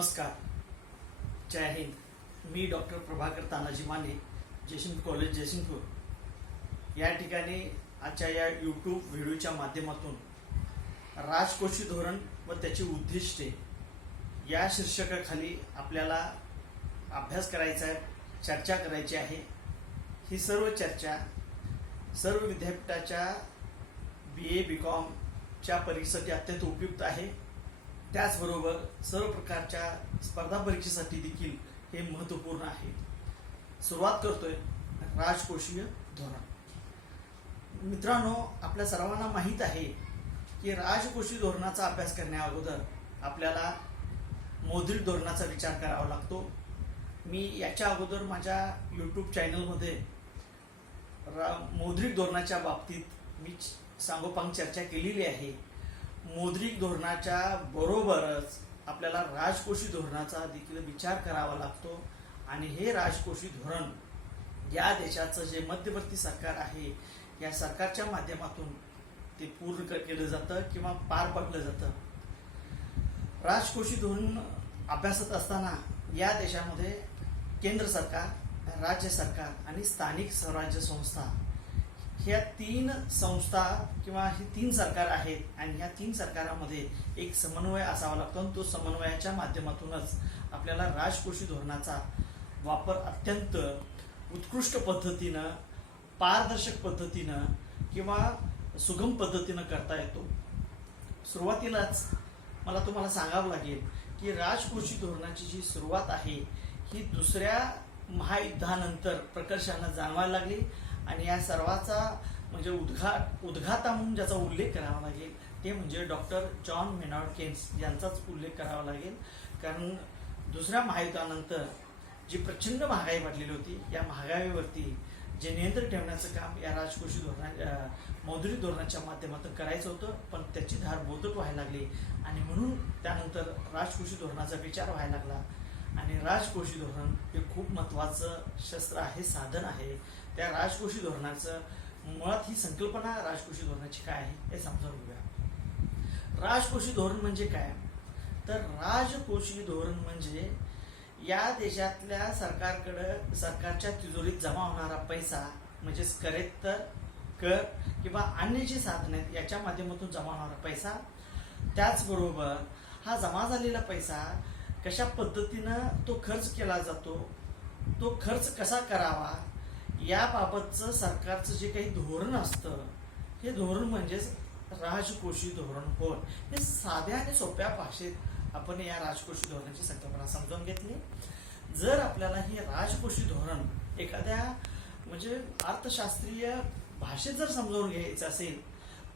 नमस्कार, जय हिंद. मी doctor Prabhakar Tanaji Mane, Jaysingpur college Jaysingpur या ठिकाणी आजच्या या यूट्यूब व्हिडिओच्या माध्यमातून राजकोषीय धोरण व त्याची उद्दिष्टे या शीर्षकाखाली आपल्याला अभ्यास करायचा आहे, चर्चा करायची आहे. ही सर्व चर्चा सर्व विद्यापीठाच्या BA BComच्या परीक्षेसाठी अत्यंत उपयुक्त आहे. त्याचबरोबर सर्व प्रकारच्या स्पर्धा परीक्षेसाठी देखील हे महत्त्वपूर्ण आहे. सुरुवात करतोय राजकोषीय धोरण. मित्रांनो, आपल्या सर्वांना माहीत आहे की राजकोषीय धोरणाचा अभ्यास करण्या अगोदर आपल्याला मौद्रिक धोरणाचा विचार करावा लागतो. मी याच्या अगोदर माझ्या यूट्यूब चॅनलमध्ये मौद्रिक धोरणाच्या बाबतीत मी सांगोपांग चर्चा केलेली आहे. मौद्रिक धोरणाच्या बरोबरच आपल्याला राजकोषीय धोरणाचा देखील विचार करावा लागतो. आणि हे राजकोषीय धोरण या देशाचं जे मध्यवर्ती सरकार आहे या सरकारच्या माध्यमातून ते पूर्ण केलं जातं किंवा पार पाडलं जातं. राजकोषीय धोरण अभ्यासत असताना या देशामध्ये केंद्र सरकार, राज्य सरकार आणि स्थानिक स्वराज्य संस्था ह्या तीन संस्था किंवा ही तीन सरकार आहेत आणि ह्या तीन सरकारांमध्ये एक समन्वय असावा लागतो. आणि तो समन्वयाच्या माध्यमातूनच आपल्याला राजकोषीय धोरणाचा वापर अत्यंत उत्कृष्ट पद्धतीनं, पारदर्शक पद्धतीनं किंवा सुगम पद्धतीनं करता येतो. सुरुवातीलाच मला तुम्हाला सांगावं लागेल की राजकोषीय धोरणाची जी सुरुवात आहे ही दुसऱ्या महायुद्धानंतर प्रकर्षानं जाणवायला लागली. आणि या सर्वाचा म्हणजे उद्घाता म्हणून ज्याचा उल्लेख करावा लागेल ते म्हणजे डॉक्टर जॉन मेनार्ड केन्स यांचाच उल्लेख करावा लागेल. कारण दुसऱ्या महायुद्धानंतर जी प्रचंड महागाई वाढलेली होती, या महागाईवरती जे नियंत्रण ठेवण्याचं काम या राजकोषीय मौद्रिक धोरणाच्या माध्यमातून करायचं होतं. पण त्याची धार बोलत व्हायला लागली आणि म्हणून त्यानंतर राजकोषीय धोरणाचा विचार व्हायला लागला. आणि राजकोषीय धोरण हे खूप महत्त्वाचं शस्त्र आहे, साधन आहे. त्या राजकोषीय धोरणाचं मुळात ही संकल्पना राजकोषीय धोरणाची काय आहे हे समजून घेऊया. राजकोषीय धोरण म्हणजे काय? तर राजकोषीय धोरण म्हणजे या देशातल्या सरकारच्या तिजोरीत जमा होणारा पैसा, म्हणजेच करेत्तर, कर किंवा अन्य जी साधन आहेत याच्या माध्यमातून जमा होणारा पैसा. त्याचबरोबर हा जमा झालेला पैसा कशा पद्धतीनं तो खर्च केला जातो, तो खर्च कसा करावा याबाबतचं सरकारचं जे काही धोरण असतं हे धोरण म्हणजेच राजकोषीय धोरण होय. हे साध्या आणि सोप्या भाषेत आपण या राजकोषीय धोरणाची संकल्पना समजावून घेतली. जर आपल्याला हे राजकोषीय धोरण एखाद्या म्हणजे अर्थशास्त्रीय भाषेत जर समजावून घ्यायचं असेल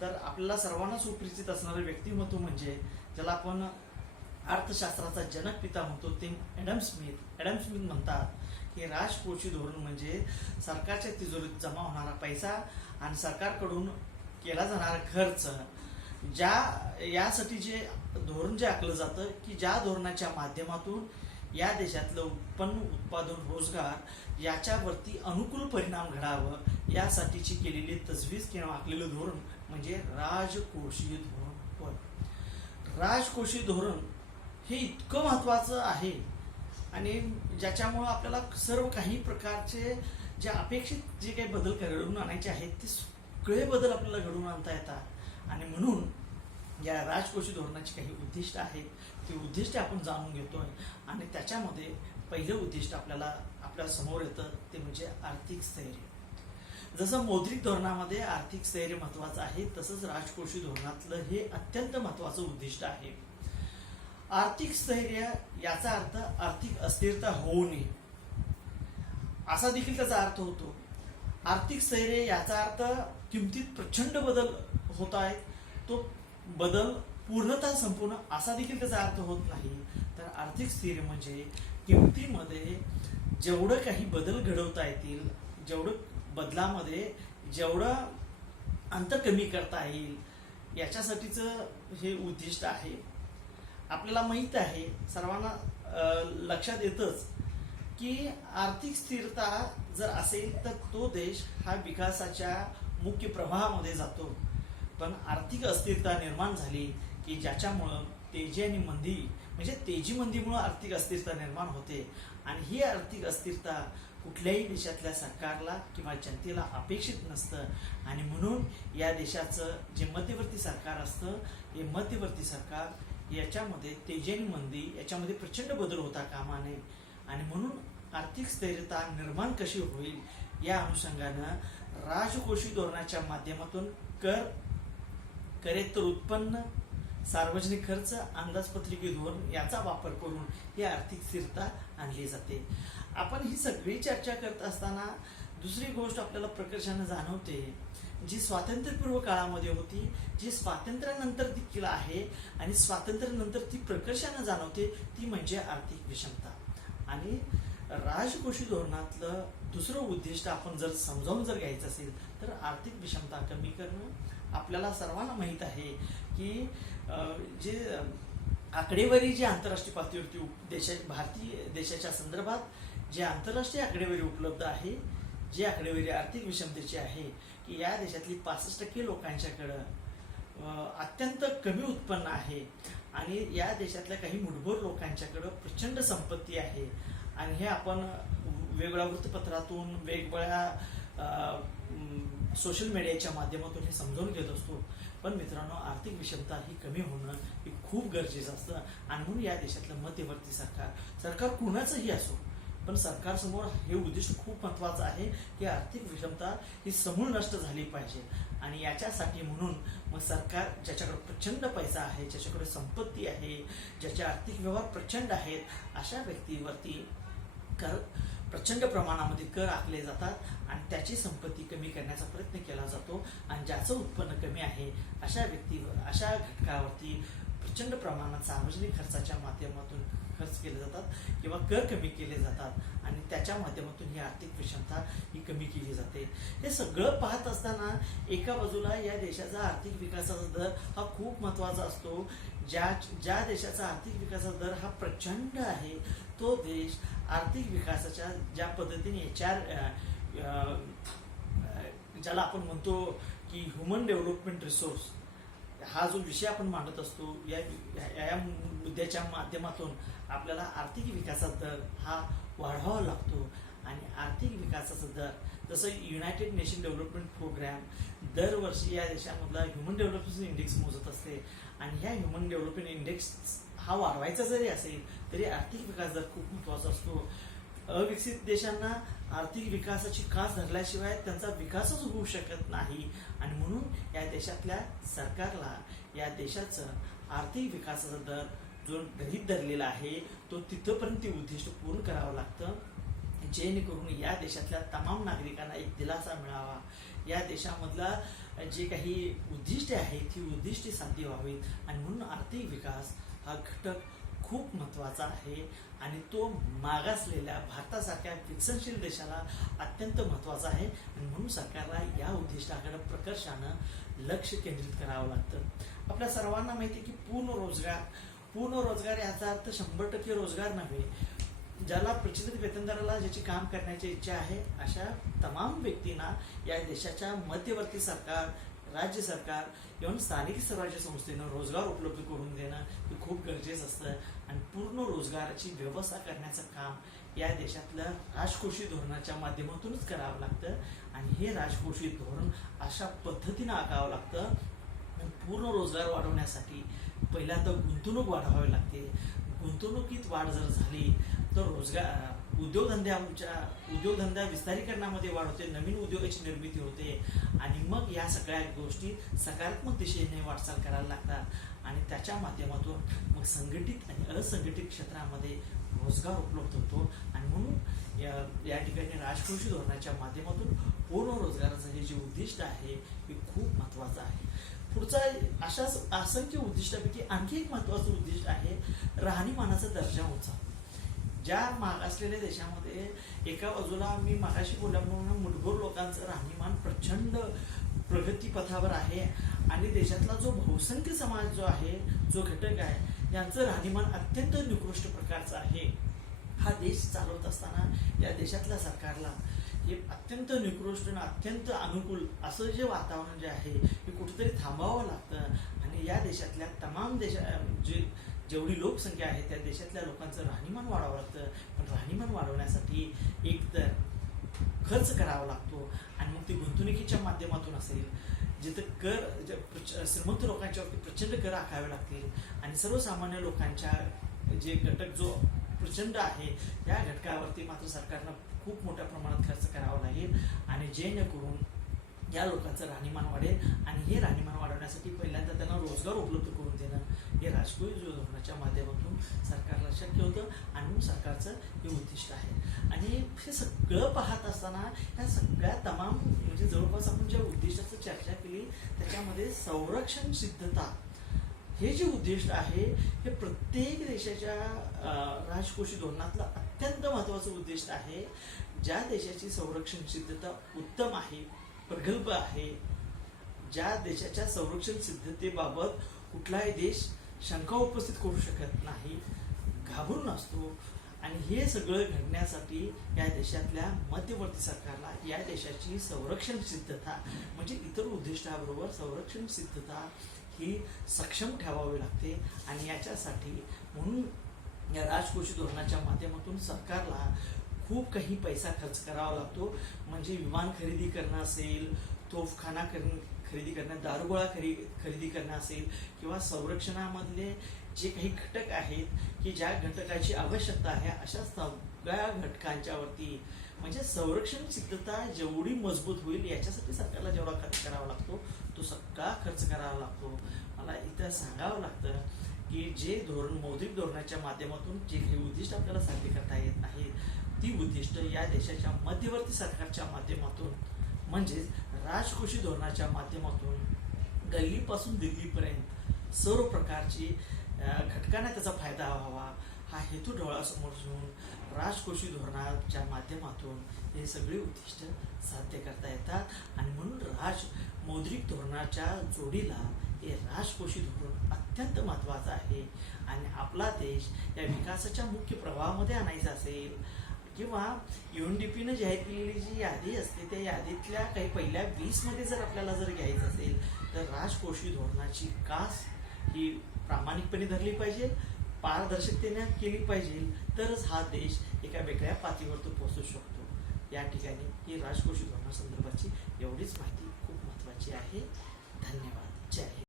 तर आपल्याला सर्वांना सुपरिचित असणारं व्यक्तिमत्व म्हणजे ज्याला आपण अर्थशास्त्राचा जनक पिता म्हणतो ते ॲडम स्मिथ म्हणतात की राजकोषीय धोरण म्हणजे सरकारच्या तिजोरीत जमा होणारा पैसा आणि सरकारकडून केला जाणारा खर्च, यासाठी जे धोरण जे आखलं जातं की ज्या धोरणाच्या माध्यमातून या देशातलं उत्पादन, रोजगार याच्यावरती अनुकूल परिणाम घडावं यासाठीची केलेली तजवीज किंवा आखलेलं धोरण म्हणजे राजकोषीय धोरण होय. राजकोषीय धोरण हे इतकं महत्त्वाचं आहे आणि ज्याच्यामुळं आपल्याला सर्व काही प्रकारचे जे अपेक्षित जे काही बदल घडवून आणायचे आहेत ते सगळे बदल आपल्याला घडवून आणता येतात. आणि म्हणून या राजकोषीय धोरणाची काही उद्दिष्ट आहेत, ती उद्दिष्टे आपण जाणून घेतोय. आणि त्याच्यामध्ये पहिलं उद्दिष्ट आपल्या समोर येतं ते म्हणजे आर्थिक स्थैर्य. जसं मौद्रिक धोरणामध्ये आर्थिक स्थैर्य महत्त्वाचं आहे तसंच राजकोषीय धोरणातलं हे अत्यंत महत्त्वाचं उद्दिष्ट आहे. आर्थिक स्थैर्य याचा अर्थ आर्थिक अस्थिरता होऊ नये असा देखील त्याचा अर्थ होतो. आर्थिक स्थैर्य याचा अर्थ किमतीत प्रचंड बदल होत आहेत, तो बदल पूर्णतः संपूर्ण असा देखील त्याचा अर्थ होत नाही. तर आर्थिक स्थैर्य म्हणजे किमतीमध्ये जेवढं काही बदल घडवता येतील, बदलामध्ये जेवढं अंतर कमी करता येईल याच्यासाठीचं हे उद्दिष्ट आहे. आपल्याला माहित आहे, सर्वांना लक्षात येतच की आर्थिक स्थिरता जर असेल तर तो देश हा विकासाच्या मुख्य प्रवाहामध्ये जातो. पण आर्थिक अस्थिरता निर्माण झाली की ज्याच्यामुळं तेजी आणि मंदी म्हणजे तेजी मंदीमुळे आर्थिक अस्थिरता निर्माण होते आणि ही आर्थिक अस्थिरता कुठल्याही देशातल्या सरकारला किंवा जनतेला अपेक्षित नसतं आणि म्हणून या देशाचं जे मध्यवर्ती सरकार असतं हे मध्यवर्ती सरकार याच्यामध्ये तेजी आणि मंदी याच्यामध्ये प्रचंड बदल होता कामा नये आणि म्हणून आर्थिक स्थैर्यता निर्माण कशी होईल या अनुषंगानं राजकोषीय धोरणाच्या माध्यमातून करेत्तर उत्पन्न सार्वजनिक खर्च अंदाजपत्रकीय धोरण याचा वापर करून ही आर्थिक स्थिरता आणली जाते. आपण ही सगळी चर्चा करत असताना दुसरी गोष्ट आपल्याला प्रकर्षानं जाणवते जी स्वातंत्र्यपूर्व काळामध्ये होती, जी स्वातंत्र्यानंतर देखील आहे आणि स्वातंत्र्यानंतर ती प्रकर्षानं जाणवते, ती म्हणजे आर्थिक विषमता. आणि राजकोषीय धोरणातलं दुसरं उद्दिष्ट आपण जर समजावून जर घ्यायचं असेल तर आर्थिक विषमता कमी करणं. आपल्याला सर्वांना माहीत आहे की जे आकडेवारी जी आंतरराष्ट्रीय पातळीवरती भारतीय देशाच्या संदर्भात जे आंतरराष्ट्रीय आकडेवारी उपलब्ध आहे, जी आकडेवारी आर्थिक विषमतेची आहे की या देशातली 65% लोकांच्याकडं अत्यंत कमी उत्पन्न आहे आणि या देशातल्या काही मुठभर लोकांच्याकडं प्रचंड संपत्ती आहे आणि हे आपण वेगवेगळ्या वृत्तपत्रातून वेगवेगळ्या सोशल मीडियाच्या माध्यमातून हे समजावून घेत असतो. पण मित्रांनो, आर्थिक विषमता ही कमी होणं हे खूप गरजेचं असतं आणि म्हणून या देशातलं मध्यवर्ती सरकार कुणाचंही असो पण सरकारसमोर हे उद्दिष्ट खूप महत्वाचं आहे की आर्थिक विषमता ही समूळ नष्ट झाली पाहिजे आणि याच्यासाठी म्हणून मग सरकार ज्याच्याकडे प्रचंड पैसा आहे, ज्याच्याकडे संपत्ती आहे, ज्याचे आर्थिक व्यवहार प्रचंड आहेत अशा व्यक्तीवरती प्रचंड प्रमाणामध्ये कर आखले जातात आणि त्याची संपत्ती कमी करण्याचा प्रयत्न केला जातो आणि ज्याचं उत्पन्न कमी आहे अशा अशा घटकावरती प्रचंड प्रमाणात सार्वजनिक खर्चाच्या माध्यमातून खर्च केले जातात किंवा कर कमी केले जातात आणि त्याच्या माध्यमातून ही आर्थिक विषमता ही कमी केली जाते. हे सगळं पाहत असताना एका बाजूला या देशाचा आर्थिक विकासाचा दर हा खूप महत्वाचा असतो. ज्या देशाचा आर्थिक विकासाचा दर हा प्रचंड आहे तो देश आर्थिक विकासाच्या ज्या पद्धतीने ज्याला आपण म्हणतो की ह्युमन डेव्हलपमेंट रिसोर्स हा जो विषय आपण मांडत असतो या मुद्द्याच्या माध्यमातून आपल्याला आर्थिक विकासाचा दर हा वाढवावा लागतो आणि आर्थिक विकासाचा दर जसं युनायटेड नेशन डेव्हलपमेंट प्रोग्राम दरवर्षी या देशामधला ह्युमन डेव्हलपमेंट इंडेक्स मोजत असते आणि ह्या ह्युमन डेव्हलपमेंट इंडेक्स हा वाढवायचा जरी असेल तरी आर्थिक विकास दर खूप महत्वाचा असतो. अविकसित देशांना आर्थिक विकासाची कास धरल्याशिवाय त्यांचा विकासच होऊ शकत नाही आणि म्हणून या देशातल्या सरकारला या देशाचं आर्थिक विकासाचा दर जो गृहीत धरलेला आहे तो तिथपर्यंत ते उद्दिष्ट पूर्ण करावं लागतं जेणेकरून या देशातल्या तमाम नागरिकांना एक दिलासा मिळावा. या देशामधला जे काही उद्दिष्टे आहेत ती उद्दिष्टे साध्य व्हावीत आणि म्हणून आर्थिक विकास हा घटक खूप महत्वाचा आहे आणि तो मागासलेल्या भारतासारख्या विकसनशील देशाला अत्यंत महत्वाचा आहे आणि म्हणून सरकारला या उद्दिष्टाकडे प्रकर्षानं लक्ष केंद्रित करावं लागतं. आपल्या सर्वांना माहिती आहे की पूर्ण रोजगार याचा अर्थ 100% रोजगार नव्हे. ज्याला प्रचलित वेतनदाराला ज्याची काम करण्याची इच्छा आहे अशा तमाम व्यक्तींना या देशाच्या मध्यवर्ती सरकार, राज्य सरकार किंवा स्थानिक स्वराज्य संस्थेनं रोजगार उपलब्ध करून देणं हे खूप गरजेचं असतं आणि पूर्ण रोजगाराची व्यवस्था करण्याचं काम या देशातल्या राजकोषीय धोरणाच्या माध्यमातूनच करावं लागतं आणि हे राजकोषीय धोरण अशा पद्धतीनं आखावं लागतं. पूर्ण रोजगार वाढवण्यासाठी पहिल्यांदा गुंतवणूक वाढवावी लागते. गुंतवणुकीत वाढ जर झाली तर उद्योगधंद्या विस्तारीकरणामध्ये वाढ होते, नवीन उद्योगाची निर्मिती होते आणि मग या सगळ्या गोष्टी सकारात्मक दिशेने वाटचाल करायला लागतात आणि त्याच्या माध्यमातून मग संघटित आणि असंघटित क्षेत्रामध्ये रोजगार उपलब्ध होतो आणि म्हणून या ठिकाणी राजकोषीय धोरणाच्या माध्यमातून पूर्ण रोजगाराचं हे जे उद्दिष्ट आहे हे खूप महत्वाचं आहे. पुढचा अशाच असंख्य उद्दिष्टापैकी आणखी एक महत्वाचं उद्दिष्ट आहे राहणीमानाचा दर्जा उंचावणे. ज्या मागासलेल्या देशामध्ये एका बाजूला मी मागाशी बोलल्याप्रमाणे मुठभर लोकांचं राहणीमान प्रचंड प्रगतीपथावर आहे आणि देशातला जो बहुसंख्य समाज जो आहे, जो घटक आहे, यांचं राहणीमान अत्यंत निकृष्ट प्रकारचं आहे. हा देश चालवत असताना या देशातल्या सरकारला हे अत्यंत निकृष्ट आणि अत्यंत अनुकूल असं जे वातावरण जे आहे हे कुठेतरी थांबावं लागतं आणि या देशातल्या तमाम जेवढी लोकसंख्या आहे त्या देशातल्या लोकांचं राहणीमान वाढवावं लागतं. पण राहणीमान वाढवण्यासाठी एक तर खर्च करावा लागतो आणि मग ते गुंतवणुकीच्या माध्यमातून असेल, जिथं श्रीमंत लोकांच्यावरती प्रचंड कर आखावे लागतील आणि सर्वसामान्य लोकांच्या जे घटक जो प्रचंड आहे या घटकावरती मात्र सरकारनं खूप मोठ्या प्रमाणात खर्च करावा लागेल आणि जेणेकरून या लोकांचं राहणीमान वाढेल. आणि हे राहणीमान वाढवण्यासाठी पहिल्यांदा त्यांना रोजगार उपलब्ध करून देणं हे राजकीय धोरणाच्या माध्यमातून सरकारला शक्य होतं आणि म्हणून सरकारचं हे उद्दिष्ट आहे. आणि हे सगळं पाहत असताना ह्या सगळ्या तमाम म्हणजे जवळपास आपण ज्या उद्दिष्टाची चर्चा केली त्याच्यामध्ये संरक्षण सिद्धता हे जे उद्दिष्ट आहे हे प्रत्येक देशाच्या राजकोषीय धोरणातलं अत्यंत महत्त्वाचं उद्दिष्ट आहे. ज्या देशाची संरक्षण सिद्धता उत्तम आहे, प्रगल्भ आहे, ज्या देशाच्या संरक्षण सिद्धतेबाबत कुठलाही देश शंका उपस्थित करू शकत नाही, घाबरून असतो. आणि हे सगळं घडण्यासाठी या देशातल्या मध्यवर्ती सरकारला या देशाची संरक्षण सिद्धता म्हणजे इतर उद्दिष्टाबरोबर संरक्षण सिद्धता ही सक्षम ठेवावी लागते. आणि याच्यासाठी म्हणून या राजकोषीय धोरणाच्या माध्यमातून सरकारला खूप काही पैसा खर्च करावा लागतो. म्हणजे विमान खरेदी करणं असेल, तोफखाना खरेदी करणं, दारुगोळा खरेदी करणं असेल किंवा संरक्षणामधले जे काही घटक आहेत की ज्या घटकाची आवश्यकता आहे अशा सगळ्या घटकांच्यावरती म्हणजे संरक्षण सिद्धता जेवढी मजबूत होईल याच्यासाठी सरकारला जेवढा खर्च करावा लागतो तो सगळा खर्च करावा लागतो. मला इथं सांगावं लागतं की जे धोरण मौद्रिक धोरणाच्या माध्यमातून जे काही उद्दिष्ट आपल्याला साध्य करता येत नाही ती उद्दिष्ट या देशाच्या मध्यवर्ती सरकारच्या माध्यमातून म्हणजेच राजकोषीय धोरणाच्या माध्यमातून गल्लीपासून दिल्लीपर्यंत सर्व प्रकारची घटकांना त्याचा फायदा व्हावा हा हेतू डोळ्यासमोर ठेवून राजकोषीय धोरणाच्या माध्यमातून हे सगळे उद्दिष्ट साध्य करता येतात. आणि म्हणून मौद्रिक धोरणाच्या जोडीला हे राजकोषीय धोरण अत्यंत महत्त्वाचं आहे. आणि आपला देश या विकासाच्या मुख्य प्रवाहामध्ये आणायचा असेल किंवा UNDPनं जाहीर केलेली जी यादी असते त्या यादीतल्या काही पहिल्या 20 मध्ये जर आपल्याला जर घ्यायचं असेल तर राजकोषीय धोरणाची कास ही प्रामाणिकपणे धरली पाहिजे, पारदर्शकतेने केली पाहिजे, तरच हा देश एका वेगळ्या पातळीवर तो पोहोचू शकतो. या ठिकाणी ही राजकोषीय धोरणासंदर्भाची एवढीच माहिती खूप महत्त्वाची आहे. धन्यवाद. जय हिंद.